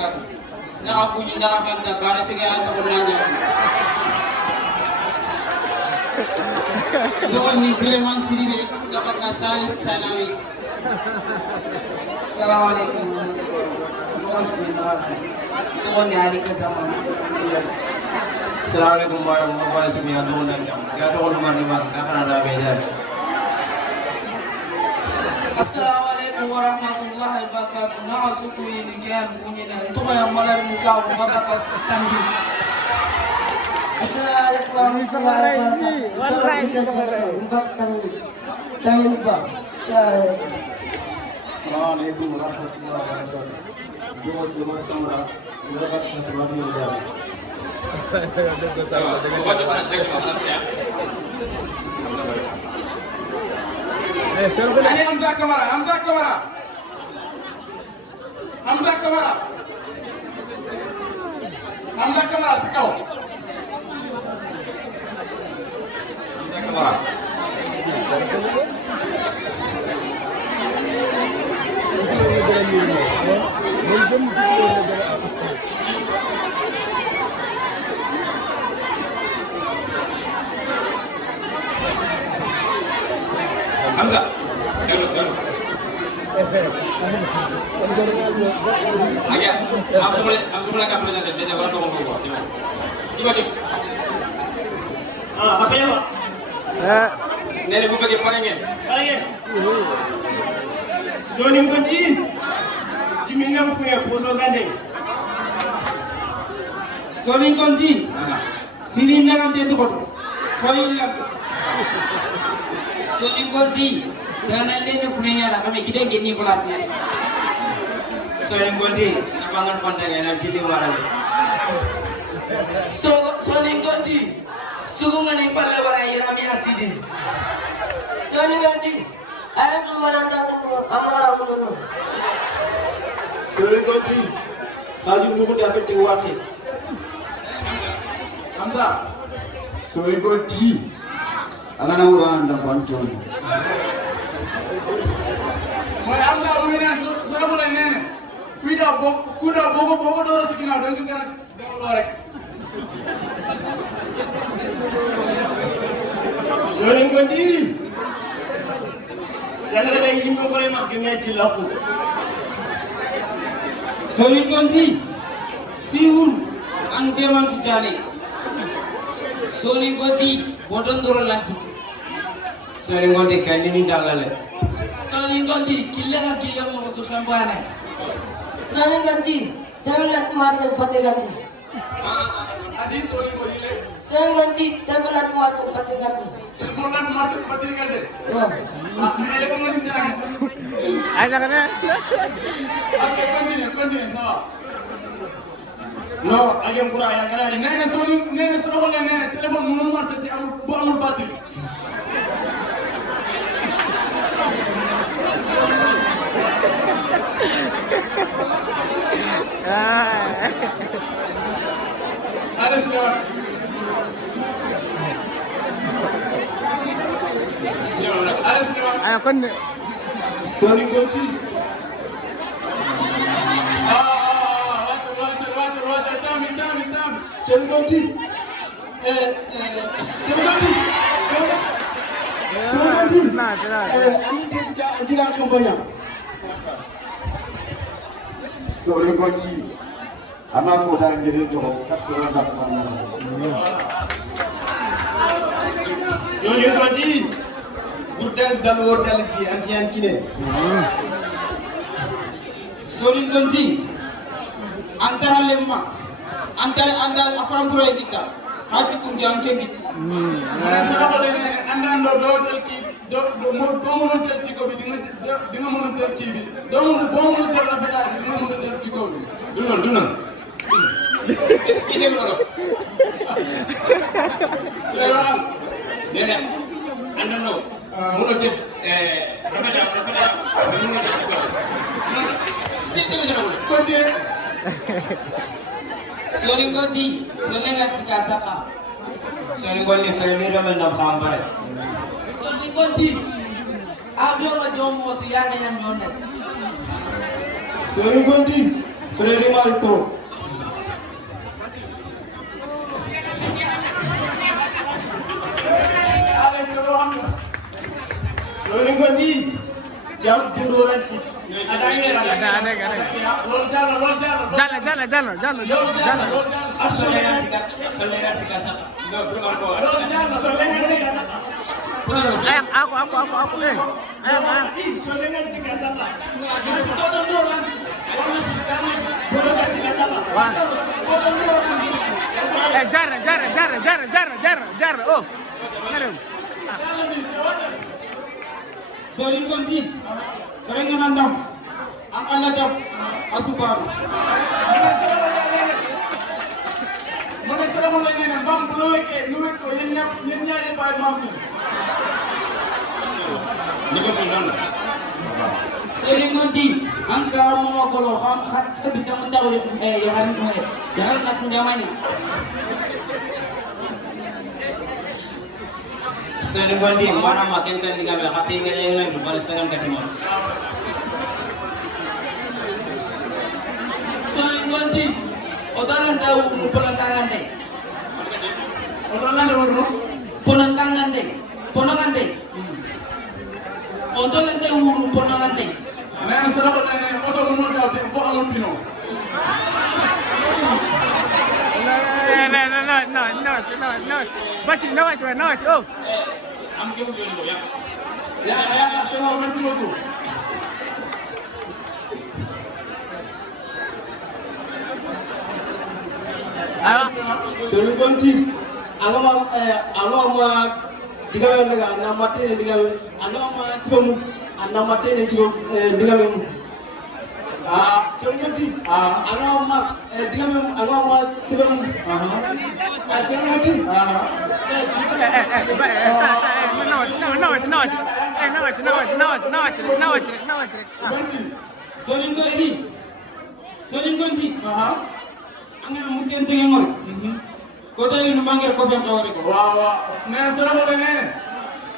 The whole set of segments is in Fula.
wabarakatuh. Na aku nyindakan da bara sige anta ko nanya. Doon ni Suleiman Siribe dapat kasalis sanawi. Assalamualaikum warahmatullahi wabarakatuh. Doon ni Ali kasama. Assalamualaikum warahmatullahi wabarakatuh. Ya to nomor 5 akan ada beda. Assalamualaikum warahmatullahi wabarakatuh. Nama suku ini kian bunyinya. Untuk yang malam nisau maka tambi. Assalamualaikum warahmatullahi wabarakatuh. Untuk bisa contoh ubah tambi. Tambi ubah. Assalamualaikum warahmatullahi wabarakatuh. Dua selamat kamera. Lepas sesuatu yang jauh. Ini Hamzah Kamara, Hamzah Kamara. Hamzah Kamara. Hamzah Kamara sekau. Hamzah Kamara. Hamzah, garuk. Agak, langsung boleh nggak perlu nanti, dia orang tolong gua, sih. Coba. Apa ya, Pak? Nenek buka ke parengen. Sonin konti timingam fuya poso gande Sonin konti. Sini nangan tentu koto. Koyin lam. Sonin konti. Danan lene funenya la kame gide geni place. Sonin konti. Namangan fonda ngana chili warale. Sonin konti. Sugungani palle wara yirami asidin. Sonin konti. Ayam lumayan tak amara munu. Sonin konti. Sajin dulu dia afet tiwake. Hamzah. Sonin konti. Agana uran da fanton. Moy Hamzah muyena sura bola nene. Kuda bogo dora sikina don kana bogo rek. Sonin konti sangre be yimbo kore ma kenya jilaku Sonin konti. Siul ante man kijani. Sonin konti bodon doro lansi. Sonin konti kandini dalale. Sonin konti killa mo so shampane. Sonin konti temelat masal pate ganti. Adi Sonin ko hile. Sonin konti temelat masal pate ganti. Teleponan masuk patri kalde. Ya. Ele ko ngin dana. Ayo kana. Oke, continue sawa. no agem kura yang kana ni Nene sura bola nene telefon munu marche ti amul batterie. Ada Sulaiman. Ada Sulaiman. Ayo kon. Sonin konti. Water. Sonin konti. Sonin konti. Sonin konti. Amin tidak cumpanya. Sonin konti. Anak muda yang jadi jauh, tak pernah dapat. Sonin konti Hotel dal hotel ji antian kine. Sonin konti. Antara lemma. Anda afram buro kita. Hati kum jam kengit. Mana saka boleh nene andan do hotel ki do mo hotel ciko bi dinga mo hotel ki bi. Do mo hotel la feta dinga mo hotel ciko bi. Dunan. Ini loro. Loro. Nene. Anda no. Mo hotel rafeta. Dinga hotel ciko. Itu jero. Konti. Sonin konti, sonin ngat saka. Sonin konti fermiro men nam khambare. Sonin konti. Avion la jomo si yang nyonde. Sonin konti. Frère Marito. Sonin Conti. Jam Duroransi. Ada. Jalo. Solengan si kasa. No, belum aku. Ayang, aku. Ayang. Solengan si kasapa. Wah. Jar. Oh. Ngarum. Sorin Conti Ferenga nandam Angkan ladap Asubar Mana sera mulai ni bam buluwe ke nuwe ko yen nyari pa mam ni Ni ko non. Sorin Conti angka mo ko hat bisa mendaw ya kasun jamani. Sonin Conti mana makin kan ni kami hati ngai ngai baris tangan katimon. Sorin Conti odalan dawu pelantangan deh. odolan de wuro Ponantangan deh. Odalan dawu ponangan deh. ana sera ko dane odo mo daw te bo alon pino No. Watch. Oh. Am ke mu joni ko ya. ya c'est bon merci beaucoup Sonin Conti. Angama digame laga na matene digame angama sibamu na matene tigo digame mu. Sonin Conti. Angama digame angama sibamu. Sonin Conti. No. Sorin Conti Angana mungkin tenge ngor Kota ini mangir ko fen tawari ko wa na sera ko dane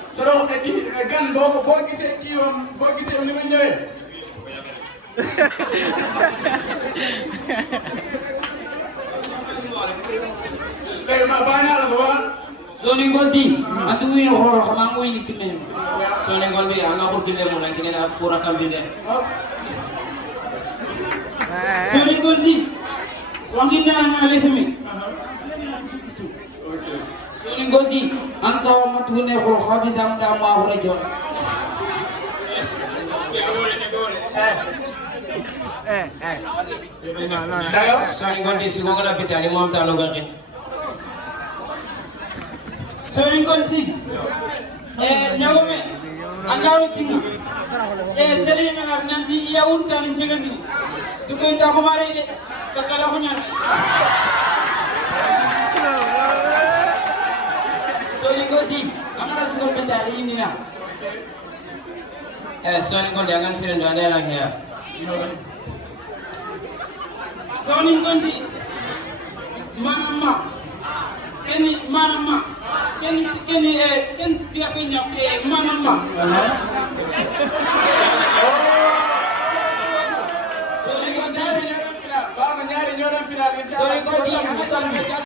sera ko ki gan bo gise ki bo gise ni ma ñewé ma bana la ko wala Sorin Conti antu wi no horo xama ngoy ni simen. Sonin Conti anga hurgile mo nan ngene fura kambinde. Sorin Conti Wangin na lesemi Sorin Conti angka matune ko khabisa mda ma hore jon. No. Sonin Conti si ko ngada pitani mo am ta lo gake. Sorin Conti nyawme andaru tinga seli na ngar nanti iya unta ni cegandi dukon ta ko mare de kakala ko nyana Sorin Conti angana suko peta yimina. Sonin Conti angan siren do anda lang ya. Sorin Conti manama kenni tiya ko nyap manama Sorin Conti ñaari ñoo dem final Sorin Conti